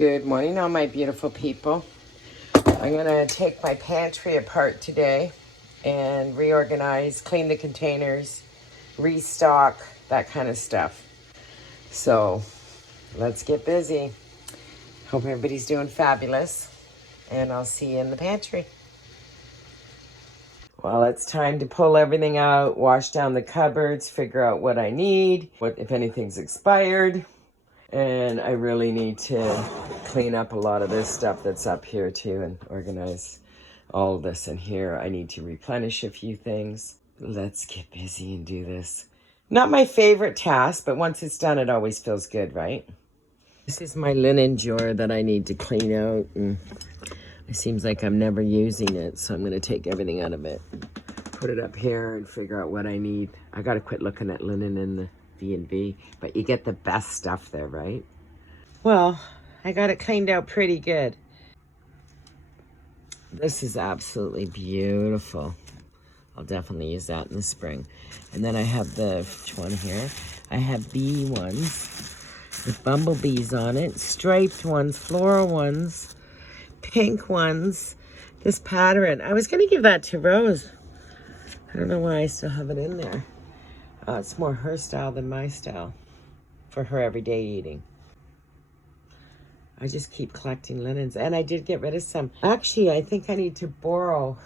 Good morning, all my beautiful people. I'm gonna take my pantry apart today and reorganize, clean the containers, restock, that kind of stuff. So let's get busy. Hope everybody's doing fabulous, and I'll see you in the pantry. Well, it's time to pull everything out, wash down the cupboards, figure out what I need, what if anything's expired. And I really need to clean up a lot of this stuff that's up here too and organize all of this in here. I need to replenish a few things. Let's get busy and do this. Not my favorite task, but once it's done, it always feels good, right? This is my linen drawer that I need to clean out, and it seems like I'm never using it, so I'm going to take everything out of it, put it up here, and figure out what I need. I got to quit looking at linen in the B&B, but you get the best stuff there, right? Well, I got it cleaned out pretty good. This is absolutely beautiful. I'll definitely use that in the spring. And then I have the one here. I have bee ones with bumblebees on it, striped ones, floral ones, pink ones, this pattern. I was going to give that to Rose. I don't know why I still have it in there. It's more her style than my style for her everyday eating. I just keep collecting linens, and I did get rid of some. Actually, I think I need to borrow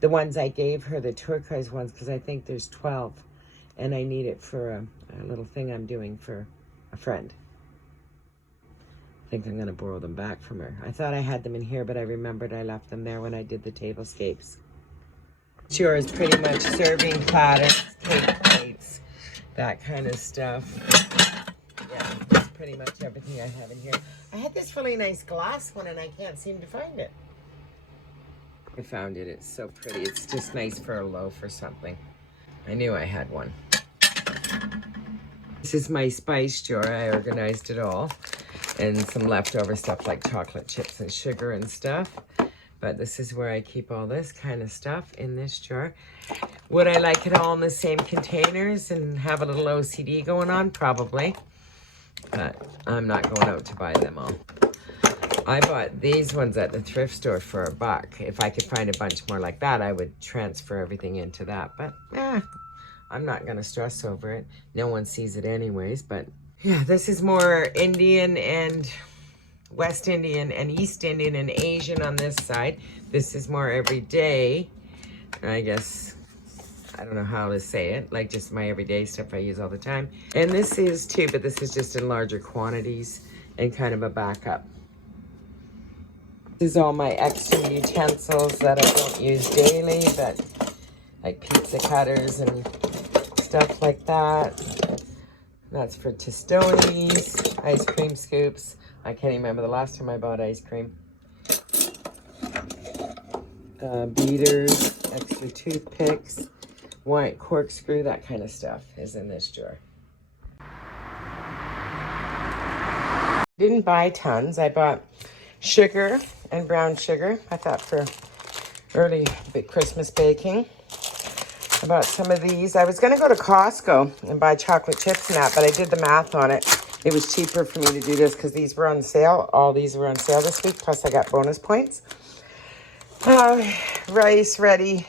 the ones I gave her, the turquoise ones, because I think there's 12, and I need it for a little thing I'm doing for a friend. I think I'm going to borrow them back from her. I thought I had them in here, but I remembered I left them there when I did the tablescapes. Sure is pretty much serving platters, cake plates, that kind of stuff. Yeah, that's pretty much everything I have in here. I had this really nice glass one and I can't seem to find it. I found it. It's so pretty. It's just nice for a loaf or something. I knew I had one. This is my spice drawer. I organized it all. And some leftover stuff like chocolate chips and sugar and stuff. But this is where I keep all this kind of stuff in this drawer. Would I like it all in the same containers and have a little OCD going on? Probably. But I'm not going out to buy them all. I bought these ones at the thrift store for $1. If I could find a bunch more like that, I would transfer everything into that. But I'm not going to stress over it. No one sees it anyways. But yeah, this is more Indian and West Indian and East Indian and Asian on this side. This is more everyday, I guess. I don't know how to say it, like just my everyday stuff I use all the time. And this is too, but this is just in larger quantities and kind of a backup. This is all my extra utensils that I don't use daily, but like pizza cutters and stuff like that. That's for tostonis, ice cream scoops. I can't even remember the last time I bought ice cream. Beaters, extra toothpicks, white corkscrew, that kind of stuff is in this drawer. Didn't buy tons. I bought sugar and brown sugar. I thought for early Christmas baking. I bought some of these. I was going to go to Costco and buy chocolate chips and that, but I did the math on it. It was cheaper for me to do this because these were on sale. All these were on sale this week, plus I got bonus points. Rice ready.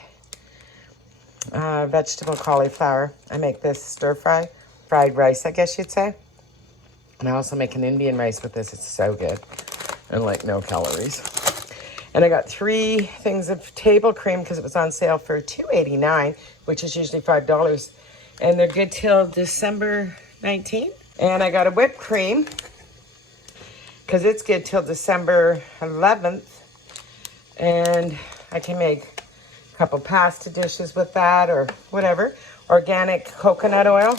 Vegetable cauliflower. I make this stir-fry. Fried rice, I guess you'd say. And I also make an Indian rice with this. It's so good. And like no calories. And I got 3 things of table cream because it was on sale for $2.89, which is usually $5. And they're good till December 19th. And I got a whipped cream because it's good till December 11th. And I can make a couple pasta dishes with that or whatever. Organic coconut oil,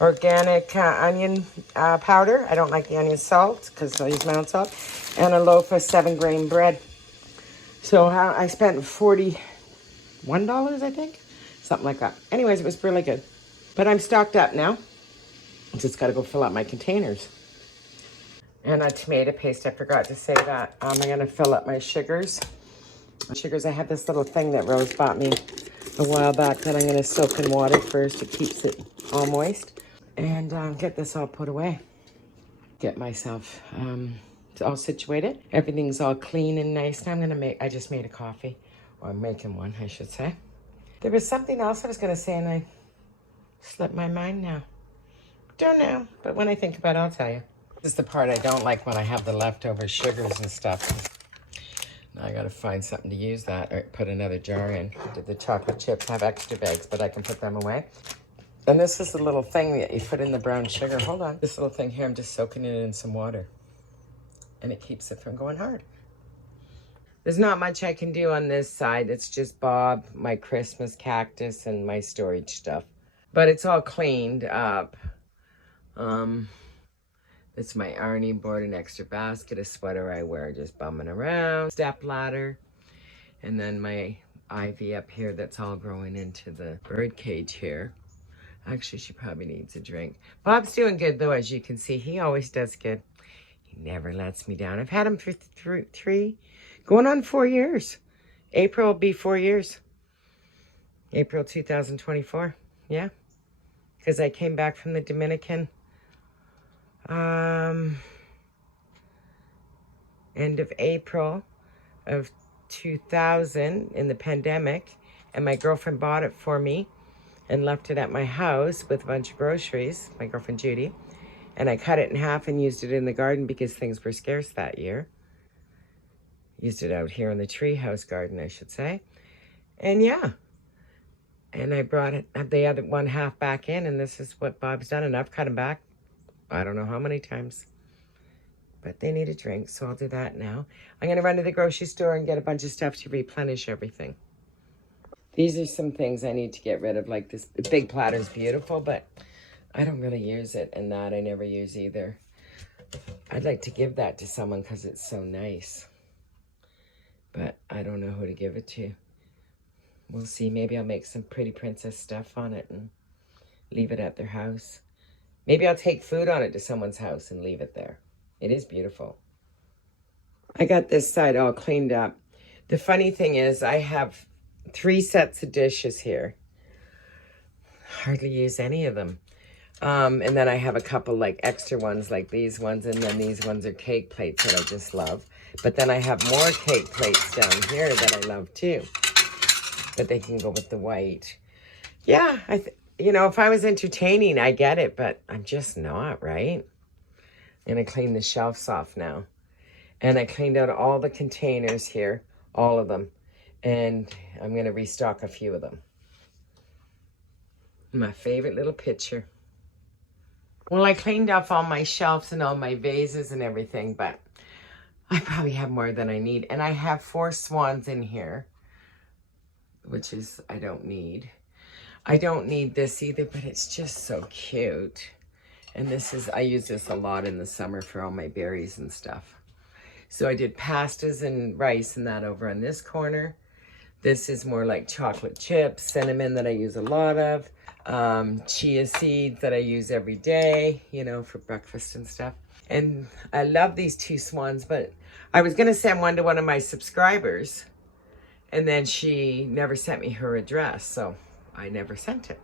organic onion powder. I don't like the onion salt because I use my own salt. And a loaf of 7-grain bread. So I spent $41, I think. Something like that. Anyways, it was really good. But I'm stocked up now. Just got to go fill out my containers. And a tomato paste, I forgot to say that. I'm going to fill up my sugars. I have this little thing that Rose bought me a while back that I'm going to soak in water first. It keeps it all moist. And get this all put away. Get myself It's all situated. Everything's all clean and nice. Now I just made a coffee. Or I'm making one, I should say. There was something else I was going to say and I slipped my mind now. Don't know, but when I think about it, I'll tell you. This is the part I don't like when I have the leftover sugars and stuff. Now I gotta find something to use that or put another jar in. I did the chocolate chips, have extra bags, but I can put them away. And this is the little thing that you put in the brown sugar. Hold on. This little thing here, I'm just soaking it in some water. And it keeps it from going hard. There's not much I can do on this side. It's just Bob, my Christmas cactus, and my storage stuff. But it's all cleaned up. It's my Arnie board, an extra basket, a sweater I wear just bumming around, step ladder, and then my ivy up here that's all growing into the bird cage here. Actually, she probably needs a drink. Bob's doing good though, as you can see. He always does good. He never lets me down. I've had him for going on 4 years. April will be 4 years. April 2024, yeah. Because I came back from the Dominican end of April of 2000 in the pandemic, and my girlfriend bought it for me and left it at my house with a bunch of groceries, my girlfriend Judy, and I cut it in half and used it in the garden because things were scarce that year. Used it out here in the treehouse garden, I should say. And yeah, and I brought it, the other one half back in, and this is what Bob's done, and I've cut him back I don't know how many times. But they need a drink, so I'll do that now. I'm going to run to the grocery store and get a bunch of stuff to replenish everything. These are some things I need to get rid of, like this big platter's beautiful, but I don't really use it, and that I never use either. I'd like to give that to someone because it's so nice. But I don't know who to give it to. We'll see. Maybe I'll make some pretty princess stuff on it and leave it at their house. Maybe I'll take food on it to someone's house and leave it there. It is beautiful. I got this side all cleaned up. The funny thing is I have 3 sets of dishes here. Hardly use any of them. And then I have a couple like extra ones like these ones, and then these ones are cake plates that I just love. But then I have more cake plates down here that I love too. But they can go with the white. Yeah, you know, if I was entertaining, I get it, but I'm just not, right? I'm going to clean the shelves off now. And I cleaned out all the containers here, all of them. And I'm going to restock a few of them. My favorite little picture. Well, I cleaned off all my shelves and all my vases and everything, but I probably have more than I need. And I have 4 swans in here, which is, I don't need. I don't need this either, but it's just so cute. And this is, I use this a lot in the summer for all my berries and stuff. So I did pastas and rice and that over on this corner. This is more like chocolate chips, cinnamon that I use a lot of, chia seeds that I use every day, you know, for breakfast and stuff. And I love these 2 swans, but I was going to send one to one of my subscribers, and then she never sent me her address, so I never sent it.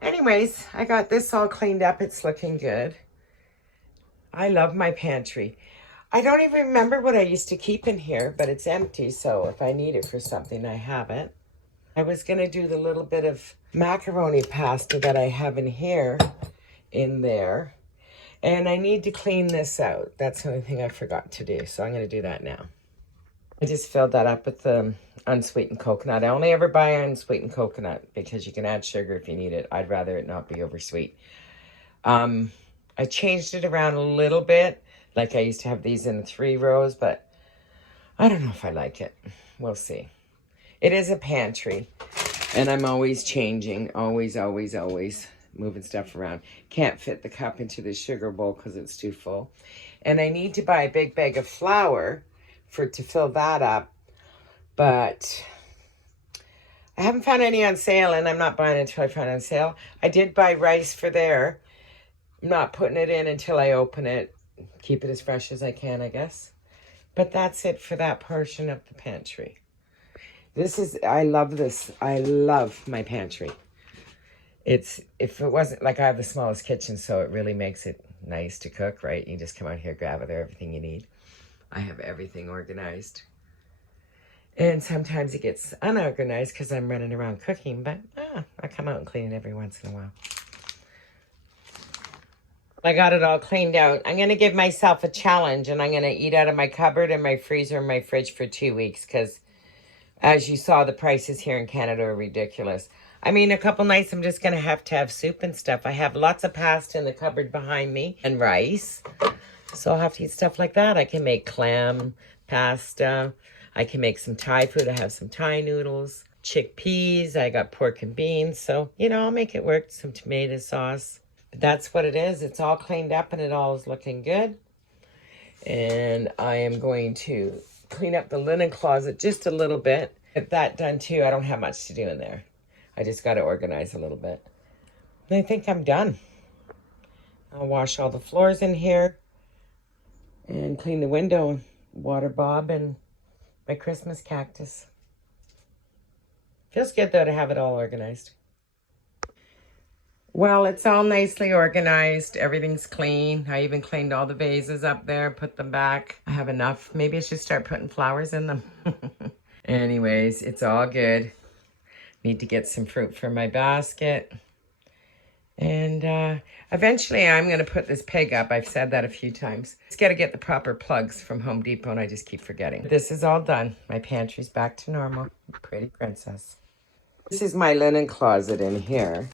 Anyways, I got this all cleaned up. It's looking good. I love my pantry. I don't even remember what I used to keep in here, but it's empty, so if I need it for something, I have it. I was going to do the little bit of macaroni pasta that I have in here, in there. And I need to clean this out. That's the only thing I forgot to do, so I'm going to do that now. I just filled that up with the unsweetened coconut. I only ever buy unsweetened coconut because you can add sugar if you need it. I'd rather it not be oversweet. I changed it around a little bit. Like I used to have these in 3 rows, but I don't know if I like it. We'll see. It is a pantry, and I'm always changing. Always, always, always moving stuff around. Can't fit the cup into the sugar bowl because it's too full. And I need to buy a big bag of flour to fill that up, but I haven't found any on sale, and I'm not buying it until I find it on sale. I did buy rice for there. I'm not putting it in until I open it. Keep it as fresh as I can, I guess. But that's it for that portion of the pantry. I love this. I love my pantry. If it wasn't, like I have the smallest kitchen, so it really makes it nice to cook, right? You just come out here, grab everything you need. I have everything organized. And sometimes it gets unorganized because I'm running around cooking, but I come out and clean it every once in a while. I got it all cleaned out. I'm going to give myself a challenge, and I'm going to eat out of my cupboard and my freezer and my fridge for 2 weeks because, as you saw, the prices here in Canada are ridiculous. I mean, a couple nights I'm just going to have soup and stuff. I have lots of pasta in the cupboard behind me and rice. So I'll have to eat stuff like that. I can make clam pasta. I can make some Thai food. I have some Thai noodles, chickpeas. I got pork and beans. So, you know, I'll make it work. Some tomato sauce. But that's what it is. It's all cleaned up and it all is looking good. And I am going to clean up the linen closet just a little bit. Get that done too. I don't have much to do in there. I just got to organize a little bit. And I think I'm done. I'll wash all the floors in here and clean the window, water Bob and my Christmas cactus. Feels good though to have it all organized. Well, it's all nicely organized. Everything's clean. I even cleaned all the vases up there, put them back. I have enough. Maybe I should start putting flowers in them. Anyways, it's all good. Need to get some fruit for my basket. And eventually I'm going to put this pig up. I've said that a few times. Just got to get the proper plugs from Home Depot, and I just keep forgetting. This is all done. My pantry's back to normal. Pretty princess. This is my linen closet in here.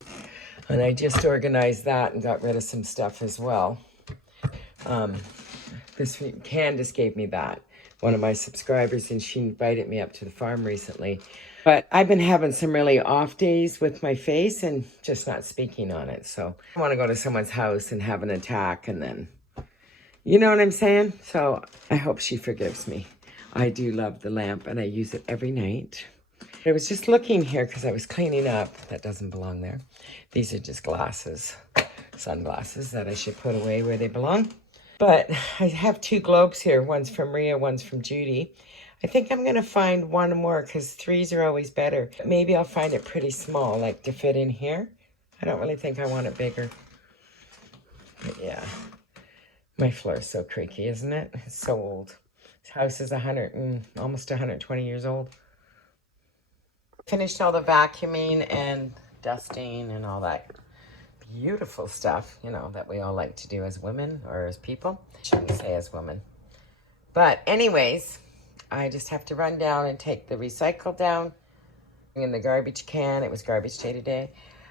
And I just organized that and got rid of some stuff as well. Candace gave me that. One of my subscribers, and she invited me up to the farm recently. But I've been having some really off days with my face and just not speaking on it. So I want to go to someone's house and have an attack and then, you know what I'm saying? So I hope she forgives me. I do love the lamp and I use it every night. I was just looking here because I was cleaning up. That doesn't belong there. These are just glasses, sunglasses that I should put away where they belong. But I have 2 globes here. One's from Maria, one's from Judy. I think I'm going to find one more because 3s are always better. Maybe I'll find it pretty small, like to fit in here. I don't really think I want it bigger. But yeah, my floor is so creaky, isn't it? It's so old. This house is almost 120 years old. Finished all the vacuuming and dusting and all that beautiful stuff, you know, that we all like to do as women or as people. I shouldn't say as women. But anyways, I just have to run down and take the recycle down in the garbage can. It was garbage day today.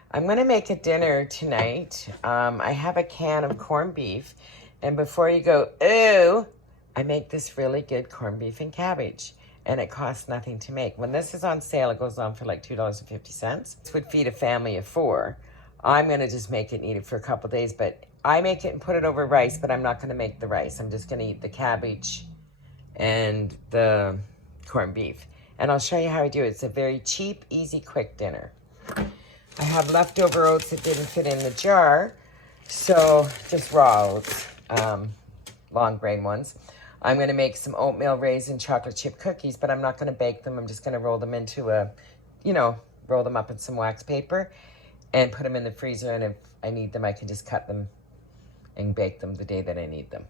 I'm going to make a dinner tonight. I have a can of corned beef. And before you go, ooh, I make this really good corned beef and cabbage. And it costs nothing to make. When this is on sale, it goes on for like $2.50. This would feed a family of 4. I'm going to just make it and eat it for a couple days. But I make it and put it over rice, but I'm not going to make the rice. I'm just going to eat the cabbage and the corned beef. And I'll show you how I do it. It's a very cheap, easy, quick dinner. I have leftover oats that didn't fit in the jar. So just raw oats, long grain ones. I'm going to make some oatmeal raisin chocolate chip cookies, but I'm not going to bake them. I'm just going to roll them into roll them up in some wax paper and put them in the freezer. And if I need them, I can just cut them and bake them the day that I need them.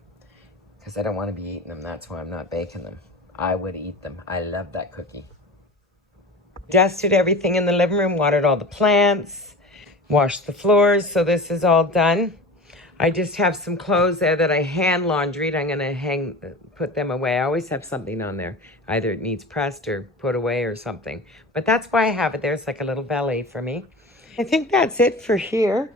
Because I don't want to be eating them. That's why I'm not baking them. I would eat them. I love that cookie. Dusted everything in the living room, watered all the plants, washed the floors. So this is all done. I just have some clothes there that I hand laundried. I'm going to put them away. I always have something on there. Either it needs pressed or put away or something. But that's why I have it there. It's like a little valet for me. I think that's it for here.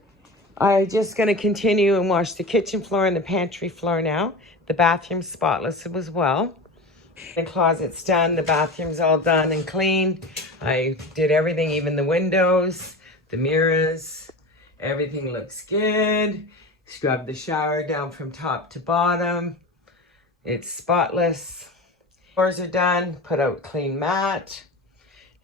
I'm just going to continue and wash the kitchen floor and the pantry floor now. The bathroom's spotless as well. The closet's done. The bathroom's all done and clean. I did everything, even the windows, the mirrors. Everything looks good. Scrub the shower down from top to bottom. It's spotless. Floors are done. Put out clean mat.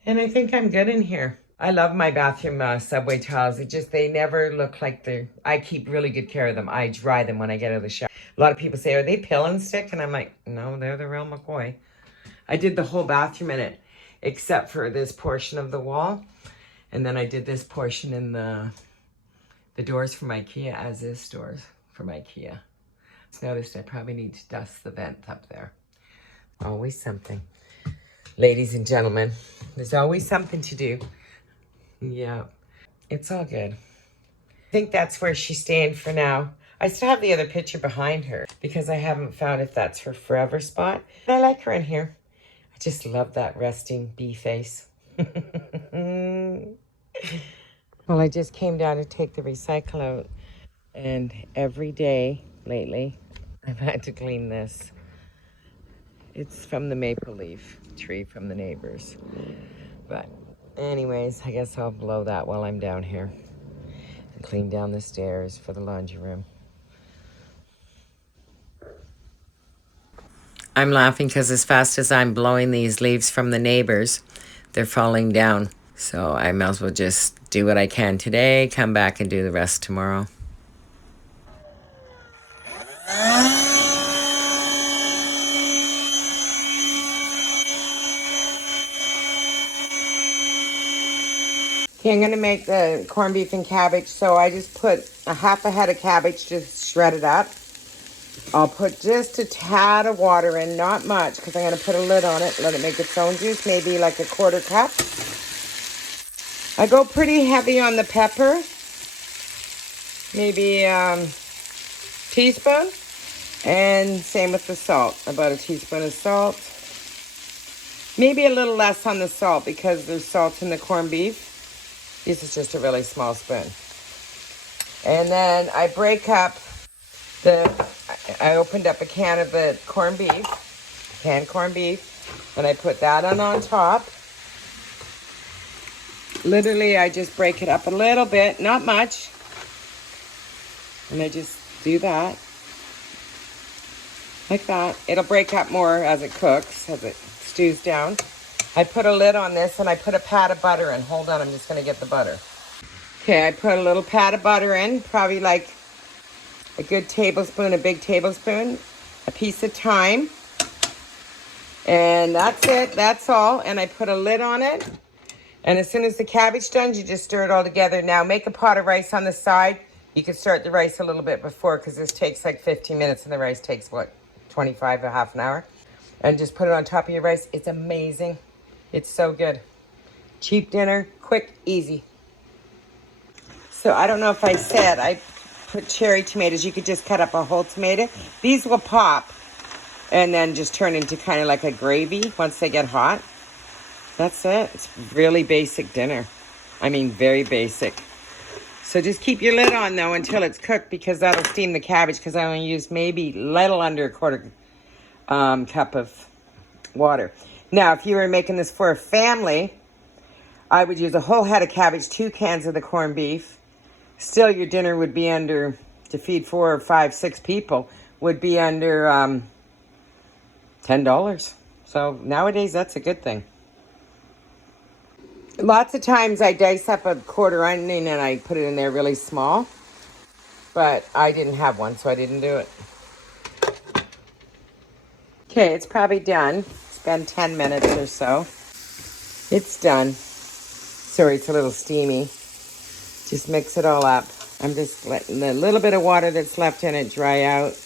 And I think I'm good in here. I love my bathroom subway tiles. They never look like I keep really good care of them. I dry them when I get out of the shower. A lot of people say, are they pill and stick? And I'm like, no, they're the real McCoy. I did the whole bathroom in it, except for this portion of the wall. And then I did this portion in the doors from IKEA as is doors. from IKEA. Noticed I probably need to dust the vent up there. Always something. Ladies and gentlemen, there's always something to do. Yeah, it's all good. I think that's where she's staying for now. I still have the other picture behind her because I haven't found if that's her forever spot. But I like her in here. I just love that resting bee face. Well, I just came down to take the recycle out, and every day lately I've had to clean this. It's from the maple leaf tree from the neighbors. But anyways, I guess I'll blow that while I'm down here and clean down the stairs for the laundry room. I'm laughing because as fast as I'm blowing these leaves from the neighbors, they're falling down. So I might as well just do what I can today, come back and do the rest tomorrow. Okay, I'm gonna make the corned beef and cabbage. So I just put a half a head of cabbage, just shredded up. I'll put just a tad of water in, not much, because I'm gonna put a lid on it, let it make its own juice, maybe like a quarter cup. I go pretty heavy on the pepper, maybe teaspoon, and same with the salt, about a teaspoon of salt. Maybe a little less on the salt because there's salt in the corned beef. This is just a really small spoon. And then I break up I opened up a can of the corned beef, canned corned beef, and I put that on top. Literally, I just break it up a little bit, not much. And I just do that. Like that. It'll break up more as it cooks, as it stews down. I put a lid on this and I put a pat of butter in. Hold on, I'm just going to get the butter. Okay, I put a little pat of butter in, probably like a good tablespoon, a big tablespoon, a piece of thyme. And that's it, that's all. And I put a lid on it. And as soon as the cabbage done, you just stir it all together. Now make a pot of rice on the side. You could start the rice a little bit before because this takes like 15 minutes and the rice takes, what, 25 or half an hour. And just put it on top of your rice. It's amazing. It's so good. Cheap dinner, quick, easy. So I don't know if I said, I put cherry tomatoes. You could just cut up a whole tomato. These will pop and then just turn into kind of like a gravy once they get hot. That's it. It's really basic dinner. I mean, very basic. So just keep your lid on, though, until it's cooked because that'll steam the cabbage because I only use maybe little under a quarter cup of water. Now, if you were making this for a family, I would use a whole head of cabbage, 2 cans of the corned beef. Still, your dinner would be under, to feed 4 or 5, 6 people, would be under $10. So nowadays, that's a good thing. Lots of times I dice up a quarter onion and I put it in there really small. But I didn't have one, so I didn't do it. Okay, it's probably done. It's been 10 minutes or so. It's done. Sorry, it's a little steamy. Just mix it all up. I'm just letting the little bit of water that's left in it dry out.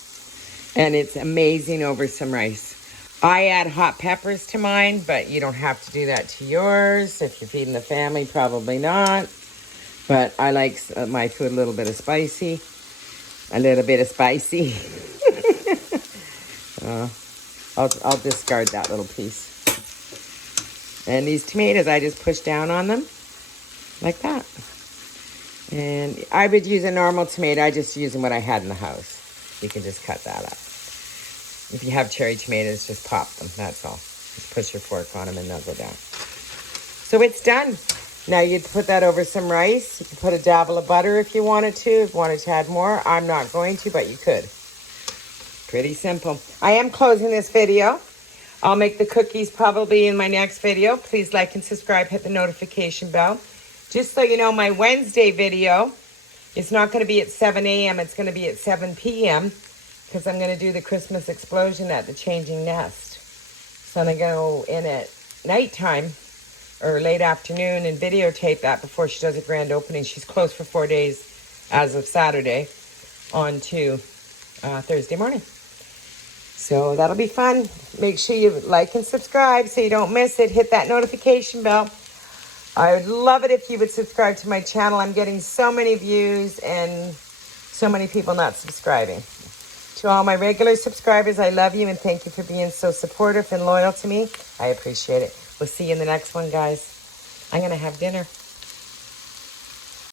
And it's amazing over some rice. I add hot peppers to mine, but you don't have to do that to yours. If you're feeding the family, probably not. But I like my food a little bit of spicy. A little bit of spicy. I'll discard that little piece. And these tomatoes, I just push down on them like that. And I would use a normal tomato. I just using what I had in the house. You can just cut that up. If you have cherry tomatoes, just pop them. That's all. Just push your fork on them and they'll go down. So it's done. Now you'd put that over some rice. You could put a dabble of butter if you wanted to. If you wanted to add more. I'm not going to, but you could. Pretty simple. I am closing this video. I'll make the cookies probably in my next video. Please like and subscribe. Hit the notification bell. Just so you know, my Wednesday video is not going to be at 7 a.m. It's going to be at 7 p.m. because I'm going to do the Christmas explosion at the Changing Nest. So I'm going to go in at nighttime or late afternoon and videotape that before she does a grand opening. She's closed for 4 days as of Saturday. on to Thursday morning. So that'll be fun. Make sure you like and subscribe so you don't miss it. Hit that notification bell. I would love it if you would subscribe to my channel. I'm getting so many views and so many people not subscribing. To all my regular subscribers, I love you and thank you for being so supportive and loyal to me. I appreciate it. We'll see you in the next one, guys. I'm going to have dinner.